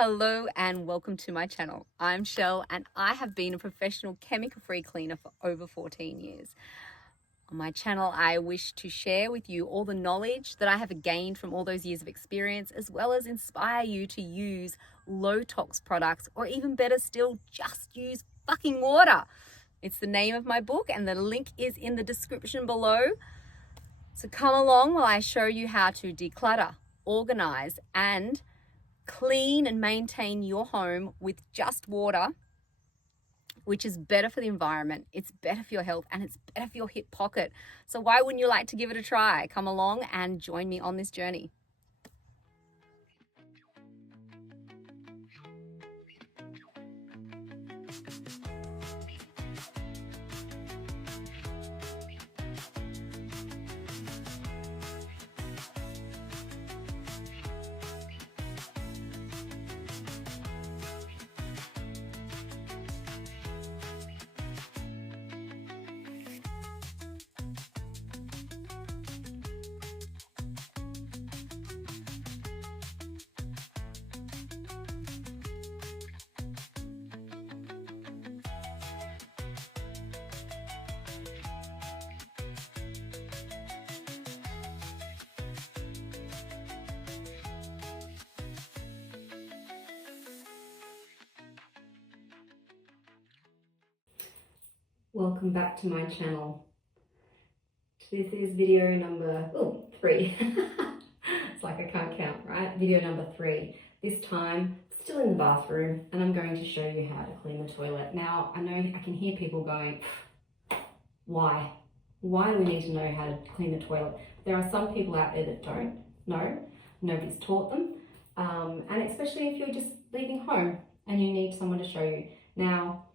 Hello and welcome to my channel. I'm Shelle and I have been a professional chemical-free cleaner for over 14 years. On my channel, I wish to share with you all the knowledge that I have gained from all those years of experience, as well as inspire you to use low tox products, or even better still, just use fucking water. It's the name of my book and the link is in the description below. So come along while I show you how to declutter, organize, and clean and maintain your home with just water, which is better for the environment, it's better for your health, and it's better for your hip pocket. So why wouldn't you like to give it a try? Come along and join me on this journey. Welcome back to my channel. This is video number 3. It's like I can't count, right? Video number 3. This time, still in the bathroom, and I'm going to show you how to clean the toilet. Now, I know I can hear people going, why? Why do we need to know how to clean the toilet? There are some people out there that don't know. Nobody's taught them. And especially if you're just leaving home and you need someone to show you. Now,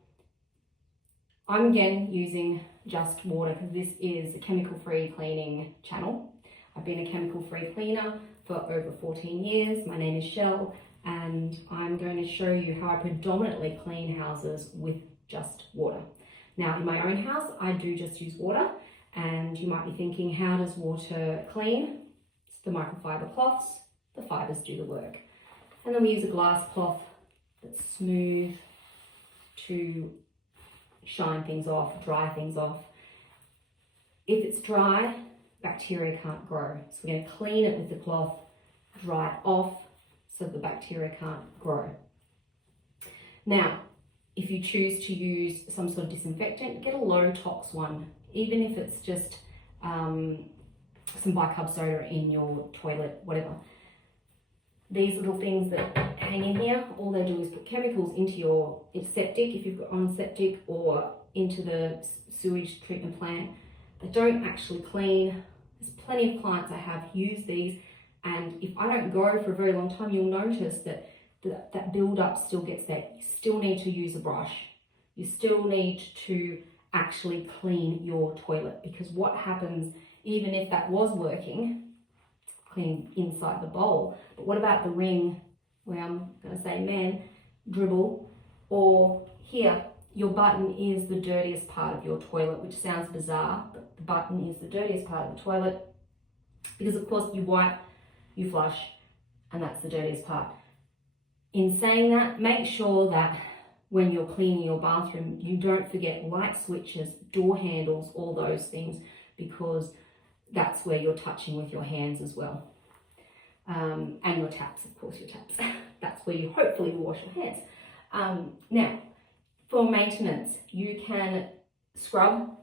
I'm again using just water because this is a chemical-free cleaning channel. I've been a chemical-free cleaner for over 14 years. My name is Shelle, and I'm going to show you how I predominantly clean houses with just water. Now, in my own house, I do just use water, and you might be thinking, how does water clean? It's the microfiber cloths. The fibers do the work. And then we use a glass cloth that's smooth to shine things off, dry things off. If it's dry, bacteria can't grow. So we're going to clean it with the cloth, dry it off so the bacteria can't grow. Now, if you choose to use some sort of disinfectant, get a low tox one, even if it's just some bicarb soda in your toilet, whatever. These little things that hang in here, all they do is put chemicals into your septic, if you've got on septic, or into the sewage treatment plant. They don't actually clean. There's plenty of clients I have use these, and if I don't go for a very long time, you'll notice that that build-up still gets there. You still need to use a brush. You still need to actually clean your toilet, because what happens, even if that was working, clean inside the bowl, but what about the ring where I'm going to say man, dribble, or here, your button is the dirtiest part of your toilet, which sounds bizarre, but the button is the dirtiest part of the toilet, because of course you wipe, you flush, and that's the dirtiest part. In saying that, make sure that when you're cleaning your bathroom, you don't forget light switches, door handles, all those things, because that's where you're touching with your hands as well. And your taps, of course, your taps. That's where you hopefully wash your hands. Now, for maintenance, you can scrub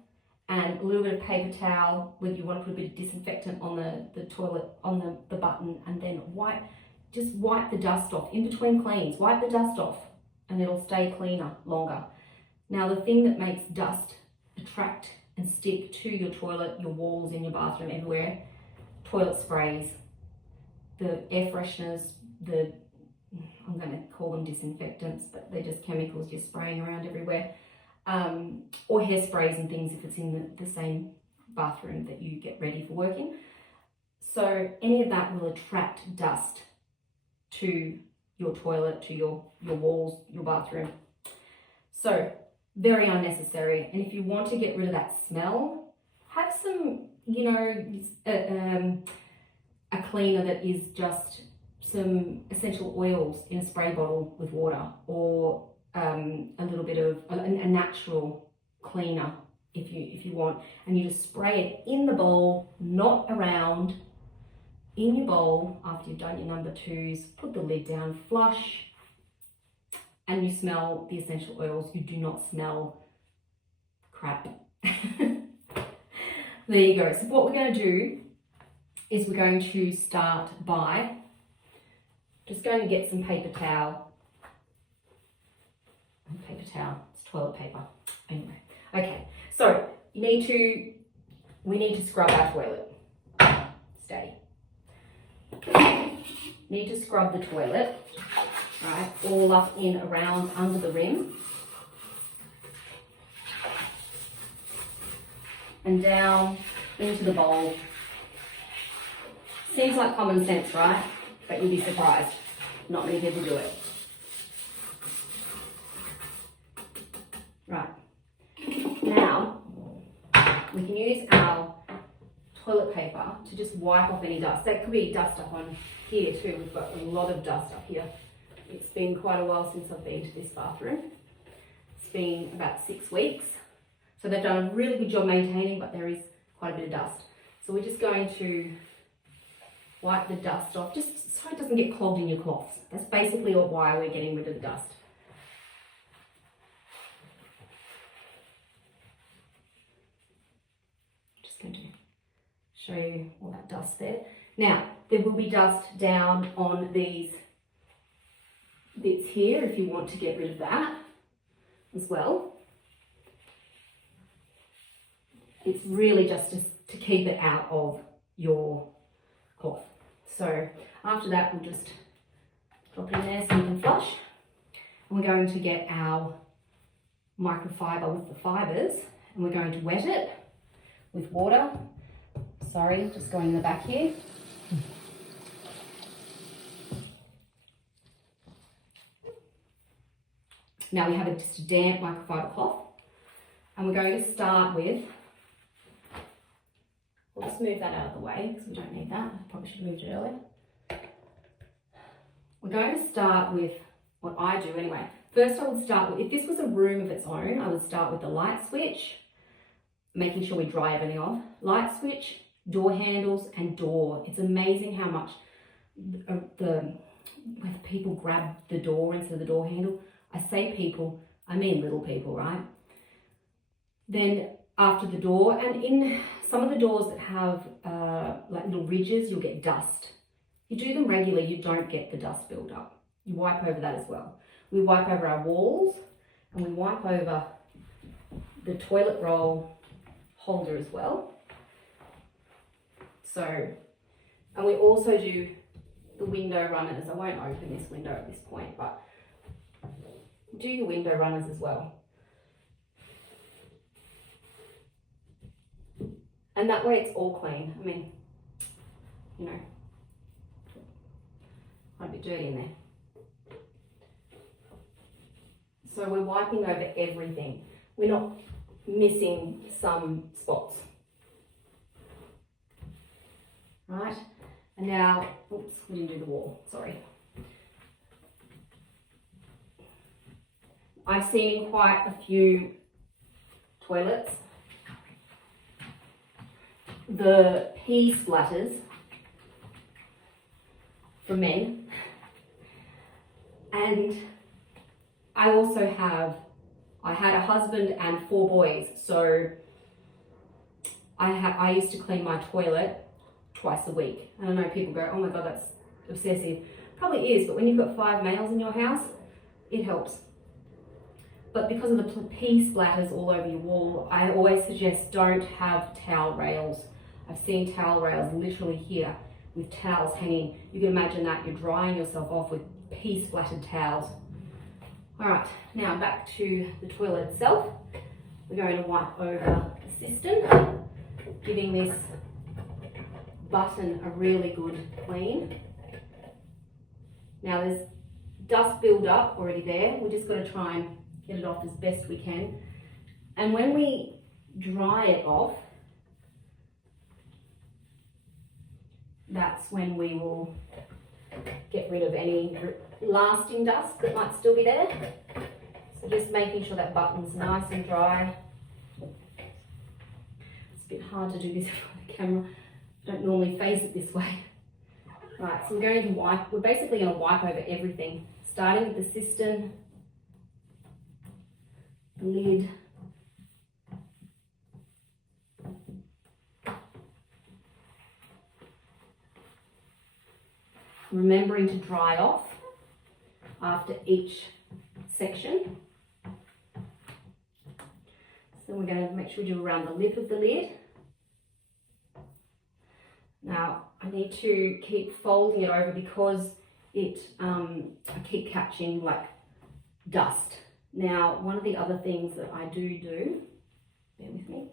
and a little bit of paper towel, whether you want to put a bit of disinfectant on the toilet, on the button, and then just wipe the dust off. In between cleans, wipe the dust off, and it'll stay cleaner longer. Now, the thing that makes dust attract and stick to your toilet, your walls, in your bathroom, everywhere, toilet sprays, the air fresheners, I'm going to call them disinfectants, but they're just chemicals you're spraying around everywhere, or hairsprays and things if it's in the same bathroom that you get ready for working. So any of that will attract dust to your toilet, to your walls, your bathroom. So very unnecessary. And if you want to get rid of that smell, have some, a cleaner that is just some essential oils in a spray bottle with water, or a little bit of a natural cleaner if you want, and you just spray it in the bowl, not around, in your bowl. After you've done your number 2s, put the lid down, flush, and you smell the essential oils. You do not smell crap. There you go. So what we're going to do is we're going to start by just going to get some paper towel. It's toilet paper. Anyway, okay. So we need to scrub our toilet. Stay. Need to scrub the toilet, right? All up in, around, under the rim. And down into the bowl. Seems like common sense, right? But you'll be surprised. Not many people do it. Right. Now, we can use our toilet paper to just wipe off any dust. That could be dust up on here too. We've got a lot of dust up here. It's been quite a while since I've been to this bathroom. It's been about 6 weeks. So they've done a really good job maintaining, but there is quite a bit of dust. So we're just going to wipe the dust off, just so it doesn't get clogged in your cloths. That's basically why we're getting rid of the dust. Just going to show you all that dust there. Now, there will be dust down on these bits here if you want to get rid of that as well. It's really just to keep it out of your cloth. So after that, we'll just drop it in there so you can flush. And we're going to get our microfiber with the fibers, and we're going to wet it with water. Sorry, just going in the back here. Now we have just a damp microfiber cloth, and we're going to start with, we'll just move that out of the way because we don't need that. I probably should have moved it earlier. We're going to start with what I do anyway. First I would start with, if this was a room of its own, I would start with the light switch, making sure we dry everything off. Light switch, door handles, and door. It's amazing how much when people grab the door instead of the door handle. I say people, I mean little people, right? Then after the door, and in some of the doors that have like little ridges, you'll get dust. You do them regularly, you don't get the dust build up. You wipe over that as well. We wipe over our walls, and we wipe over the toilet roll holder as well. So, and we also do the window runners. I won't open this window at this point, but do your window runners as well. And that way it's all clean. I mean, you know, quite a bit dirty in there. So we're wiping over everything. We're not missing some spots. Right? And now, oops, we didn't do the wall, sorry. I've seen quite a few toilets the pee splatters for men, and I had a husband and 4 boys, so I used to clean my toilet twice a week. And I know people go, oh my god, that's obsessive. Probably is, but when you've got 5 males in your house, it helps. But because of the pee splatters all over your wall, I always suggest don't have towel rails. I've seen towel rails literally here with towels hanging. You can imagine that you're drying yourself off with pee splattered towels. All right, now back to the toilet itself. We're going to wipe over the cistern, giving this button a really good clean. Now there's dust build up already there. We're just going to try and get it off as best we can. And when we dry it off, that's when we will get rid of any lasting dust that might still be there. So just making sure that button's nice and dry. It's a bit hard to do this on the camera. I don't normally face it this way. Right, so we're going to wipe, we're basically going to wipe over everything, starting with the cistern, the lid, remembering to dry off after each section. So we're going to make sure we do around the lip of the lid. Now I need to keep folding it over because I keep catching like dust. Now one of the other things that I do, bear with me,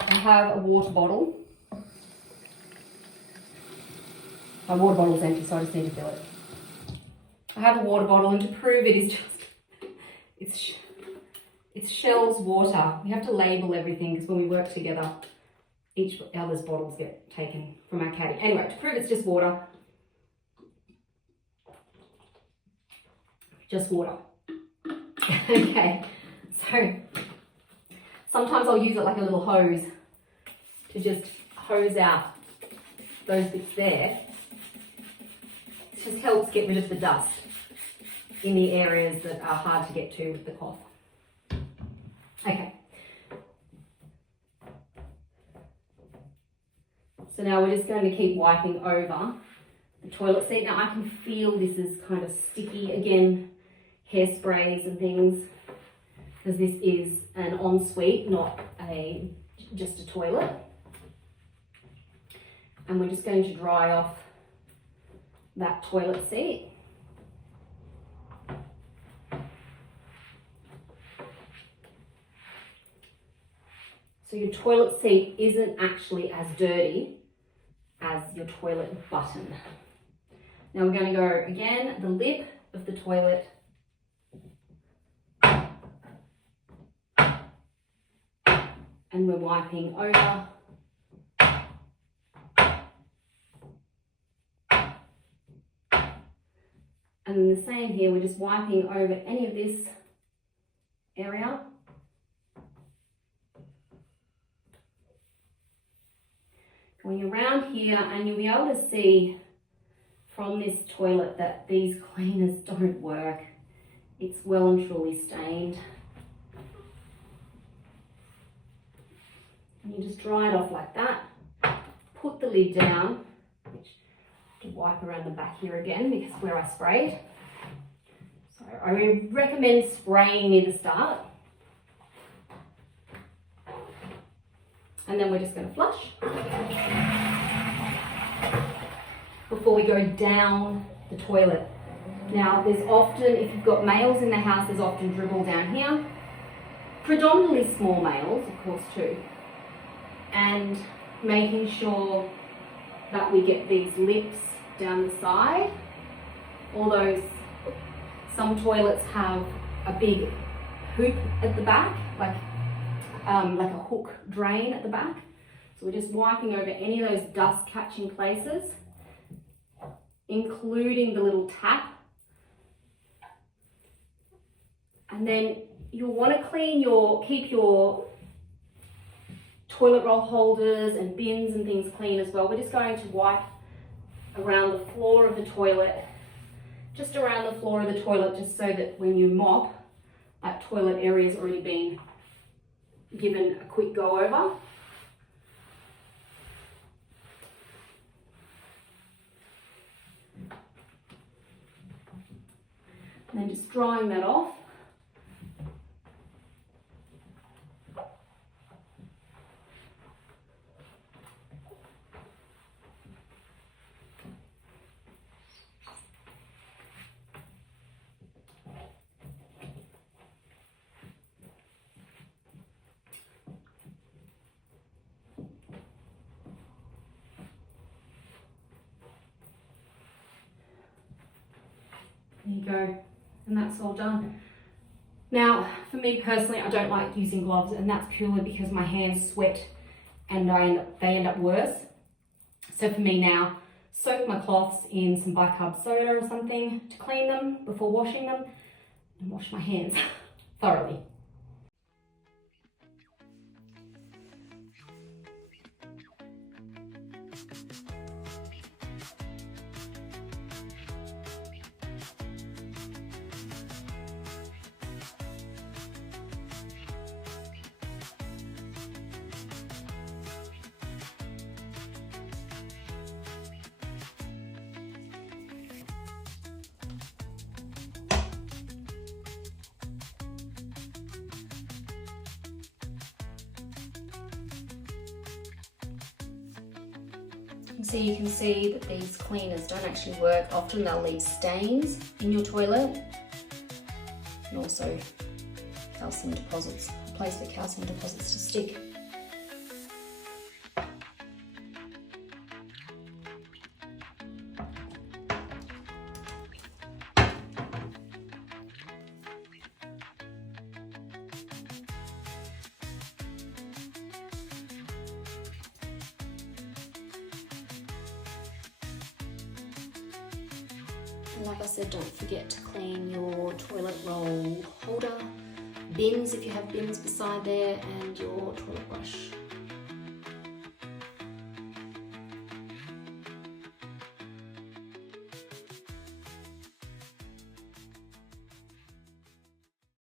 I have a water bottle. My water bottle's empty, so I just need to fill it. I have a water bottle, and to prove it is just, it's Shelle's water. We have to label everything because when we work together, each other's bottles get taken from our caddy. Anyway, to prove it's just water, just water. Okay, so sometimes I'll use it like a little hose to just hose out those bits there. It just helps get rid of the dust in the areas that are hard to get to with the cloth. Okay. So now we're just going to keep wiping over the toilet seat. Now I can feel this is kind of sticky. Again, hairsprays and things, because this is an ensuite, not just a toilet. And we're just going to dry off that toilet seat. So your toilet seat isn't actually as dirty as your toilet button. Now we're going to go again, the lip of the toilet, and we're wiping over and then the same here, we're just wiping over any of this area. Going around here, and you'll be able to see from this toilet that these cleaners don't work. It's well and truly stained. And you just dry it off like that. Put the lid down, which I can wipe around the back here again because where I sprayed. So I recommend spraying near the start. And then we're just going to flush before we go down the toilet. Now there's often, if you've got males in the house, there's often dribble down here. Predominantly small males, of course, too. And making sure that we get these lips down the side. Although some toilets have a big hoop at the back, like a hook drain at the back. So we're just wiping over any of those dust catching places, including the little tap. And then you'll want to keep your toilet roll holders and bins and things clean as well. We're just going to wipe around the floor of the toilet, just around the floor of the toilet, just so that when you mop, that toilet area's already been given a quick go over. And then just drying that off. There you go, and that's all done. Now, for me personally, I don't like using gloves, and that's purely because my hands sweat and they end up worse. So for me now, soak my cloths in some bicarb soda or something to clean them before washing them, and wash my hands thoroughly. So you can see that these cleaners don't actually work. Often they'll leave stains in your toilet, and also calcium deposits, a place for calcium deposits to stick. And like I said, don't forget to clean your toilet roll holder, bins if you have bins beside there, and your toilet brush.